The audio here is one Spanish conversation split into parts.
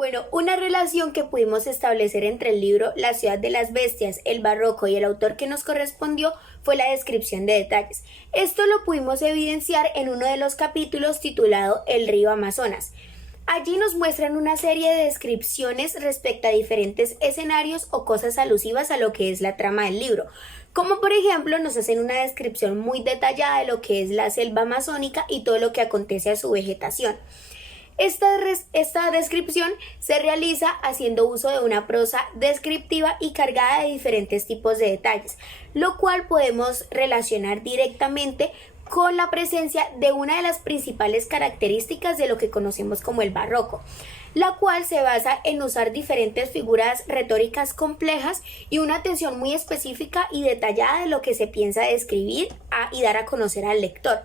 Bueno, una relación que pudimos establecer entre el libro La ciudad de las bestias, el barroco y el autor que nos correspondió fue la descripción de detalles. Esto lo pudimos evidenciar en uno de los capítulos titulado El río Amazonas. Allí nos muestran una serie de descripciones respecto a diferentes escenarios o cosas alusivas a lo que es la trama del libro. Como por ejemplo nos hacen una descripción muy detallada de lo que es la selva amazónica y todo lo que acontece a su vegetación. Esta descripción se realiza haciendo uso de una prosa descriptiva y cargada de diferentes tipos de detalles, lo cual podemos relacionar directamente con la presencia de una de las principales características de lo que conocemos como el barroco, la cual se basa en usar diferentes figuras retóricas complejas y una atención muy específica y detallada de lo que se piensa describir y dar a conocer al lector.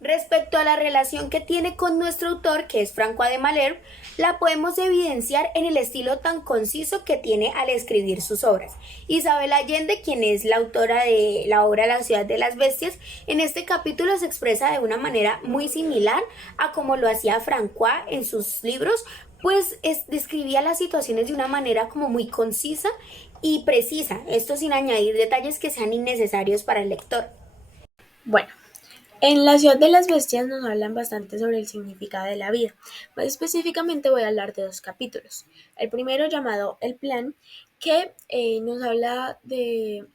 Respecto a la relación que tiene con nuestro autor, que es François de Malherbe, la podemos evidenciar en el estilo tan conciso que tiene al escribir sus obras. Isabel Allende, quien es la autora de la obra La ciudad de las bestias, en este capítulo se expresa de una manera muy similar a como lo hacía François en sus libros, pues describía las situaciones de una manera como muy concisa y precisa, esto sin añadir detalles que sean innecesarios para el lector. Bueno, en La ciudad de las bestias nos hablan bastante sobre el significado de la vida. Más específicamente voy a hablar de dos capítulos. El primero llamado El plan, que nos habla de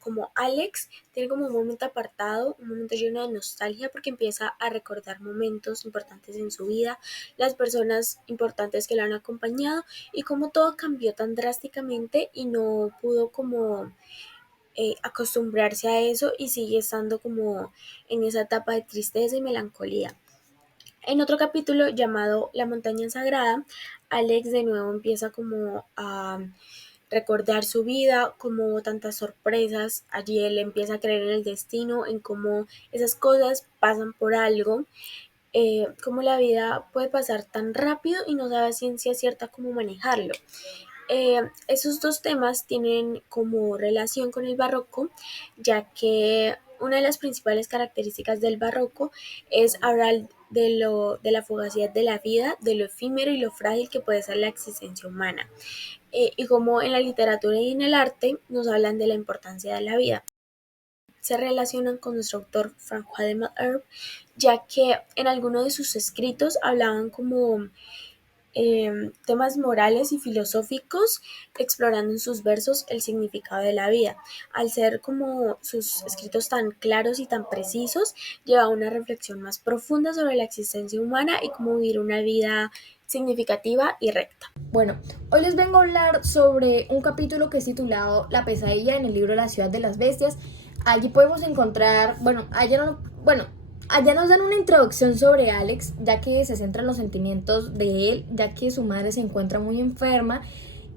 como Alex tiene como un momento apartado, un momento lleno de nostalgia porque empieza a recordar momentos importantes en su vida, las personas importantes que la han acompañado y cómo todo cambió tan drásticamente y no pudo como acostumbrarse a eso y sigue estando como en esa etapa de tristeza y melancolía. En otro capítulo llamado La montaña sagrada, Alex de nuevo empieza como a recordar su vida, como tantas sorpresas, allí él empieza a creer en el destino, en cómo esas cosas pasan por algo, cómo la vida puede pasar tan rápido y no sabe a ciencia cierta cómo manejarlo. Esos dos temas tienen como relación con el barroco, ya que una de las principales características del barroco es hablar de la fugacidad de la vida, de lo efímero y lo frágil que puede ser la existencia humana. Y como en la literatura y en el arte nos hablan de la importancia de la vida. Se relacionan con nuestro autor François de Malherbe, ya que en algunos de sus escritos hablaban como temas morales y filosóficos, explorando en sus versos el significado de la vida. Al ser como sus escritos tan claros y tan precisos, lleva una reflexión más profunda sobre la existencia humana y cómo vivir una vida significativa y recta. Bueno, hoy les vengo a hablar sobre un capítulo que es titulado La pesadilla en el libro La ciudad de las bestias. Allí podemos encontrar, allá nos dan una introducción sobre Alex, ya que se centra en los sentimientos de él, ya que su madre se encuentra muy enferma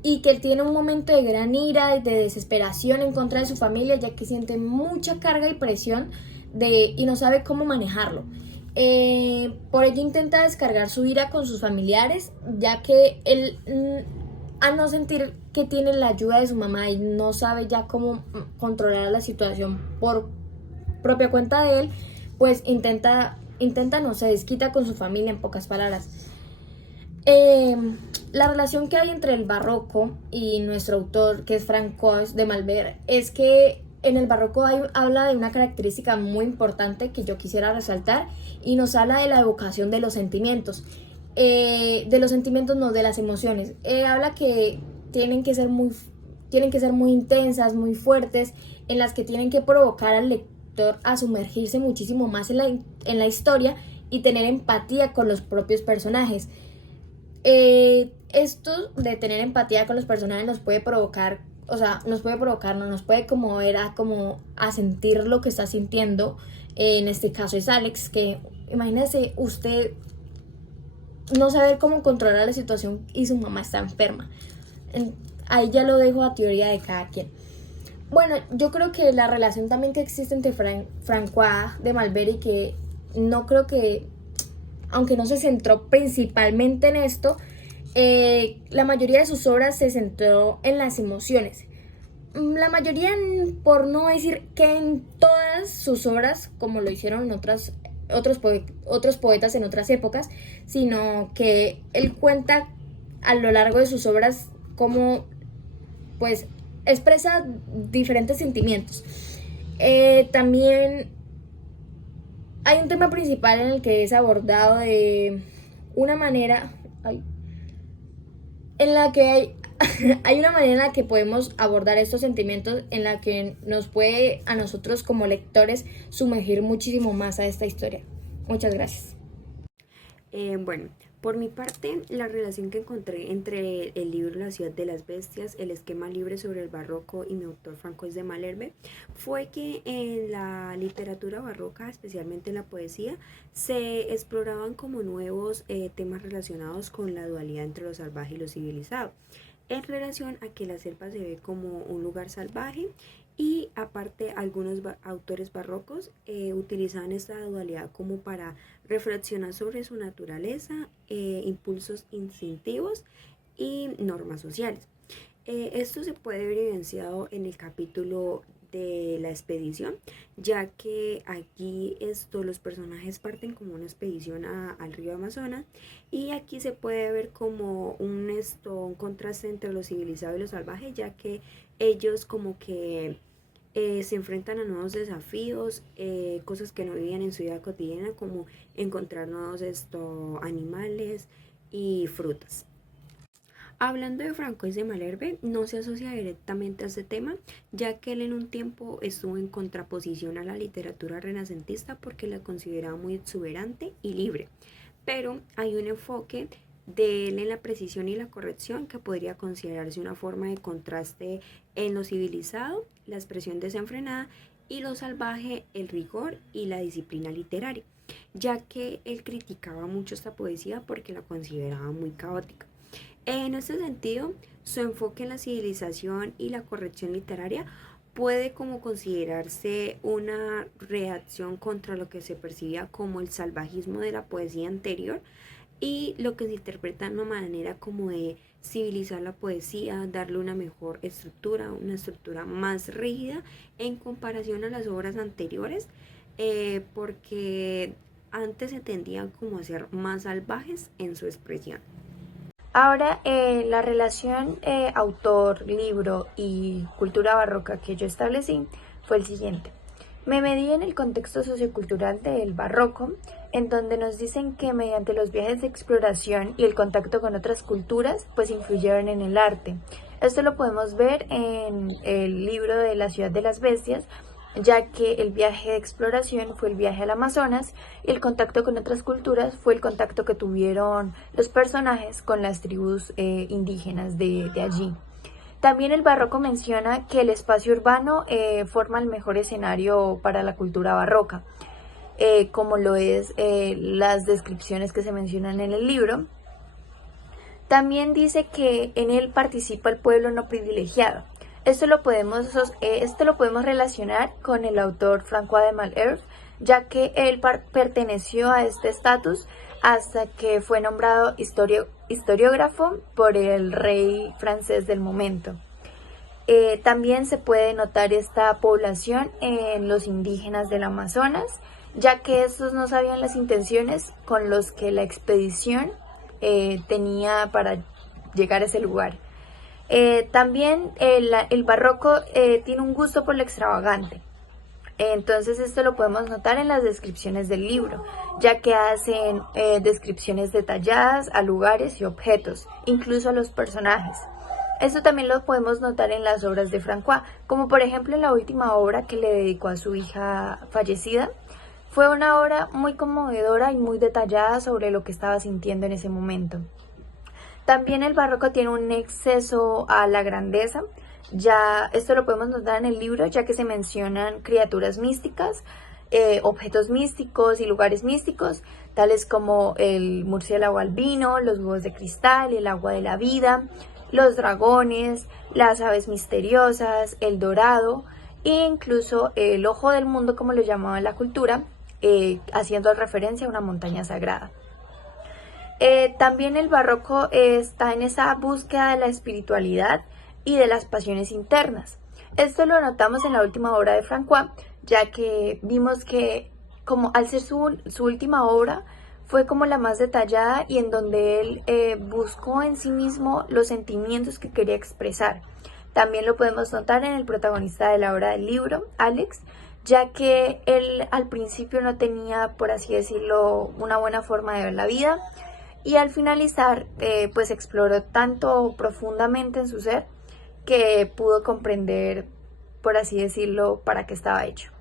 y que él tiene un momento de gran ira y de desesperación en contra de su familia, ya que siente mucha carga y presión y no sabe cómo manejarlo. Por ello intenta descargar su ira con sus familiares, ya que él, al no sentir que tiene la ayuda de su mamá y no sabe ya cómo controlar la situación por propia cuenta de él, pues no se desquita con su familia, en pocas palabras. La relación que hay entre el barroco y nuestro autor, que es François de Malherbe, es que en el barroco habla de una característica muy importante que yo quisiera resaltar y nos habla de la evocación de los sentimientos. De los sentimientos, no, de las emociones. Habla que tienen que ser muy intensas, muy fuertes, en las que tienen que provocar al lector a sumergirse muchísimo más en la historia y tener empatía con los propios personajes. Esto de tener empatía con los personajes nos puede provocar, no nos puede como ver a sentir lo que está sintiendo. En este caso es Alex, que imagínese usted no saber cómo controlar la situación y su mamá está enferma. Ahí ya lo dejo a teoría de cada quien. Bueno, yo creo que la relación también que existe entre François de Malherbe y que no creo que, aunque no se centró principalmente en esto, la mayoría de sus obras se centró en las emociones. La mayoría, por no decir que en todas sus obras, como lo hicieron en otros poetas en otras épocas, sino que él cuenta a lo largo de sus obras cómo pues expresa diferentes sentimientos. También hay un tema principal en el que es abordado de una manera en la que hay una manera en la que podemos abordar estos sentimientos, en la que nos puede a nosotros como lectores sumergir muchísimo más a esta historia. Muchas gracias. Bueno, por mi parte, la relación que encontré entre el libro La ciudad de las bestias, el esquema libre sobre el barroco y mi autor Francois de Malherbe, fue que en la literatura barroca, especialmente en la poesía, se exploraban como nuevos temas relacionados con la dualidad entre lo salvaje y lo civilizado, en relación a que la selva se ve como un lugar salvaje y aparte algunos autores barrocos utilizaban esta dualidad como para reflexionar sobre su naturaleza, impulsos instintivos y normas sociales. Esto se puede ver evidenciado en el capítulo de la expedición, ya que aquí los personajes parten como una expedición al río Amazonas y aquí se puede ver como un contraste entre lo civilizado y lo salvaje, ya que ellos como que se enfrentan a nuevos desafíos, cosas que no vivían en su vida cotidiana, como encontrar nuevos animales y frutas. Hablando de Francois de Malherbe, no se asocia directamente a este tema, ya que él en un tiempo estuvo en contraposición a la literatura renacentista porque la consideraba muy exuberante y libre, pero hay un enfoque de él en la precisión y la corrección que podría considerarse una forma de contraste en lo civilizado, la expresión desenfrenada, y lo salvaje, el rigor y la disciplina literaria, ya que él criticaba mucho esta poesía porque la consideraba muy caótica. En este sentido, su enfoque en la civilización y la corrección literaria puede como considerarse una reacción contra lo que se percibía como el salvajismo de la poesía anterior y lo que se interpreta de una manera como de civilizar la poesía, darle una mejor estructura, una estructura más rígida en comparación a las obras anteriores, porque antes se tendían como a ser más salvajes en su expresión. Ahora, la relación autor, libro y cultura barroca que yo establecí fue el siguiente. Me medí en el contexto sociocultural del barroco, en donde nos dicen que mediante los viajes de exploración y el contacto con otras culturas, pues influyeron en el arte. Esto lo podemos ver en el libro de La ciudad de las bestias, ya que el viaje de exploración fue el viaje al Amazonas y el contacto con otras culturas fue el contacto que tuvieron los personajes con las tribus indígenas de allí. También el barroco menciona que el espacio urbano forma el mejor escenario para la cultura barroca, como lo es las descripciones que se mencionan en el libro. También dice que en él participa el pueblo no privilegiado. Esto lo podemos relacionar con el autor Francois de Malherbe, ya que él perteneció a este estatus hasta que fue nombrado historiógrafo por el rey francés del momento. También se puede notar esta población en los indígenas del Amazonas, ya que estos no sabían las intenciones con los que la expedición tenía para llegar a ese lugar. También el barroco tiene un gusto por lo extravagante. Entonces esto lo podemos notar en las descripciones del libro, ya que hacen descripciones detalladas a lugares y objetos, incluso a los personajes. Esto también lo podemos notar en las obras de Francois, como por ejemplo en la última obra que le dedicó a su hija fallecida. Fue una obra muy conmovedora y muy detallada sobre lo que estaba sintiendo en ese momento. También el barroco tiene un exceso a la grandeza. Ya esto lo podemos notar en el libro, ya que se mencionan criaturas místicas, objetos místicos y lugares místicos, tales como el murciélago albino, los huevos de cristal, el agua de la vida, los dragones, las aves misteriosas, el dorado e incluso el ojo del mundo, como lo llamaba en la cultura, haciendo referencia a una montaña sagrada. También el barroco está en esa búsqueda de la espiritualidad y de las pasiones internas. Esto lo notamos en la última obra de Francois, ya que vimos que como al ser su última obra fue como la más detallada y en donde él buscó en sí mismo los sentimientos que quería expresar. También lo podemos notar en el protagonista de la obra del libro, Alex, ya que él al principio no tenía, por así decirlo, una buena forma de ver la vida y al finalizar pues exploró tanto profundamente en su ser que pudo comprender, por así decirlo, para qué estaba hecho.